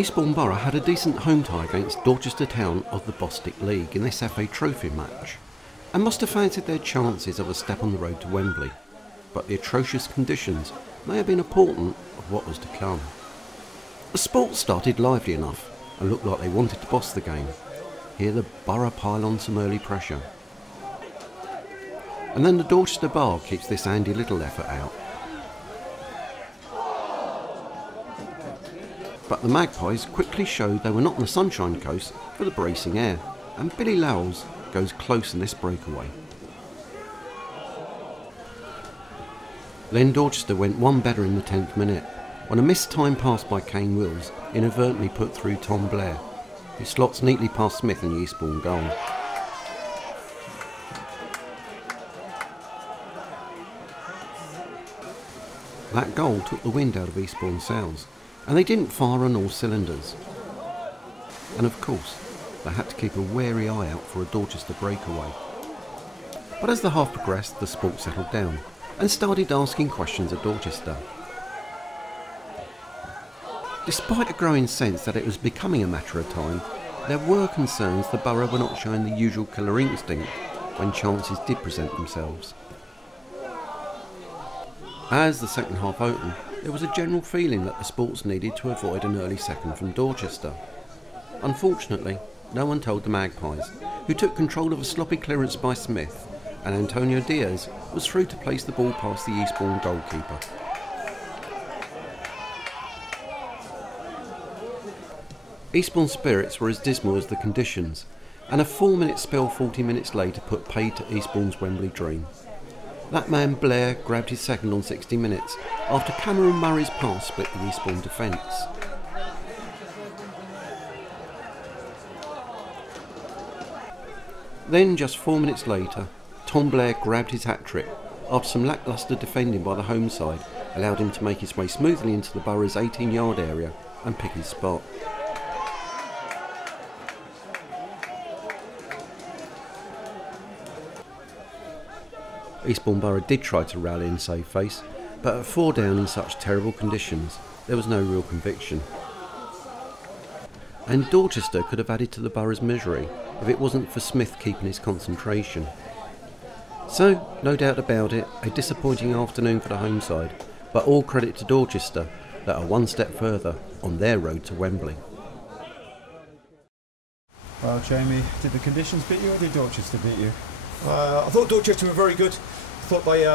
Eastbourne Borough had a decent home tie against Dorchester Town of the Bostiick League in this FA Trophy match, and must have fancied their chances of a step on the road to Wembley, but the atrocious conditions may have been a portent of what was to come. The sport started lively enough and looked like they wanted to boss the game. Here the Borough pile on some early pressure. And then the Dorchester bar keeps this handy little effort out. But the Magpies quickly showed they were not on the Sunshine Coast for the bracing air, and Billy Lowell's goes close in this breakaway. Then Dorchester went one better in the 10th minute, when a missed time pass by Kane Wills inadvertently put through Tom Blair, who slots neatly past Smith in the Eastbourne goal. That goal took the wind out of Eastbourne sails, and they didn't fire on all cylinders. And of course, they had to keep a wary eye out for a Dorchester breakaway. But as the half progressed, the sport settled down and started asking questions of Dorchester. Despite a growing sense that it was becoming a matter of time, there were concerns the Borough were not showing the usual killer instinct when chances did present themselves. As the second half opened, there was a general feeling that the Sports needed to avoid an early second from Dorchester. Unfortunately, no one told the Magpies, who took control of a sloppy clearance by Smith, and Antonio Diaz was through to place the ball past the Eastbourne goalkeeper. Eastbourne spirits were as dismal as the conditions, and a 4-minute spell 40 minutes later put paid to Eastbourne's Wembley dream. That man Blair grabbed his second on 60 minutes after Cameron Murray's pass split the Eastbourne defence. Then, just 4 minutes later, Tom Blair grabbed his hat-trick after some lacklustre defending by the home side allowed him to make his way smoothly into the Borough's 18-yard area and pick his spot. Eastbourne Borough did try to rally and save face, but at 4 down in such terrible conditions, there was no real conviction. And Dorchester could have added to the Borough's misery if it wasn't for Smith keeping his concentration. So, no doubt about it, a disappointing afternoon for the home side, but all credit to Dorchester that are one step further on their road to Wembley. Well, Jamie, did the conditions beat you or did Dorchester beat you? I thought Dorchester were very good. I thought they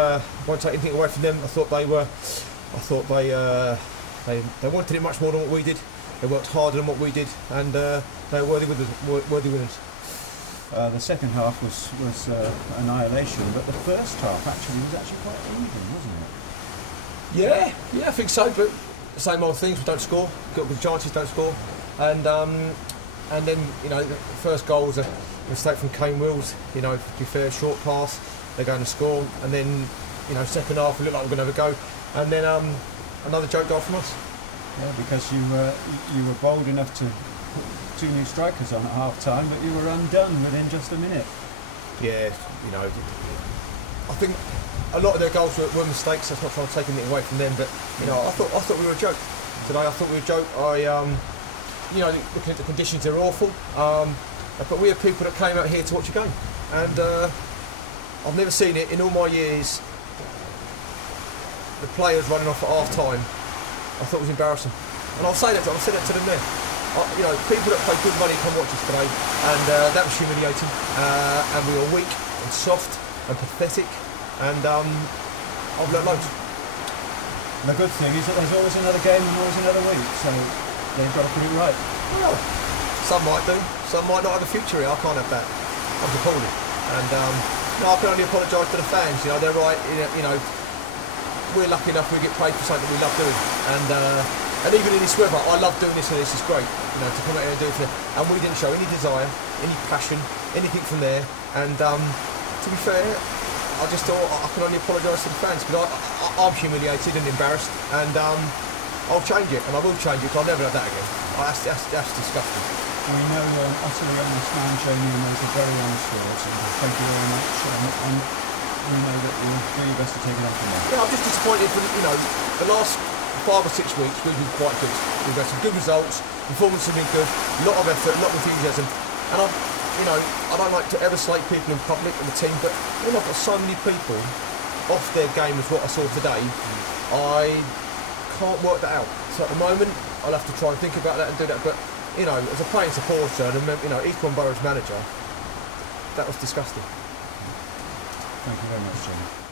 won't take anything away from them. I thought they wanted it much more than what we did. They worked harder than what we did, and they were worthy winners. The second half was annihilation, but the first half was actually quite even, wasn't it? Yeah, I think so. But the same old things. We don't score. Got good chances, don't score, and then the first goal was a mistake from Kane Wills. To be fair, short pass, they're going to score, and then second half we looked like we were going to have a go, and then another joke goal from us. Yeah, because you were bold enough to put 2 new strikers on at half time, but you were undone within just a minute. Yeah, I think a lot of their goals were mistakes. That's not trying to take anything away from them, but I thought we were a joke today. I thought we were a joke. Looking at the conditions, they're awful. But we have people that came out here to watch a game, and I've never seen it in all my years. The players running off at half time, I thought it was embarrassing, and I'll say that to them there. People that pay good money come watch us today, and that was humiliating. And we were weak and soft and pathetic, and I've learnt loads. And the good thing is that there's always another game and always another week, so they've got to put it right. Well, some might do, some might not in the future. I can't have that. I'm appalling. And I can only apologise to the fans. They're right. We're lucky enough we get paid for something we love doing. And even in this weather, I love doing this, and this is great. To come out here and do it for them. And we didn't show any desire, any passion, anything from there. And to be fair, I just thought I can only apologise to the fans because I'm humiliated and embarrassed. And I'll change it, and I will change it. Because I'll never have that again. That's disgusting. We know utterly honest man, Jamie, and those are very honest words, and thank you very much, and we know that you'll do your best to take it up from there. Yeah, I'm just disappointed for, the last 5 or 6 weeks, we've been quite good. We've had some good results, performance has been good, a lot of effort, a lot of enthusiasm, and I don't like to ever slate people in public and the team, but when I've got so many people off their game as what I saw today, I can't work that out. So at the moment, I'll have to try and think about that and do that, but as a playing supporter and Eastbourne Borough's manager, that was disgusting. Thank you very much, Jamie.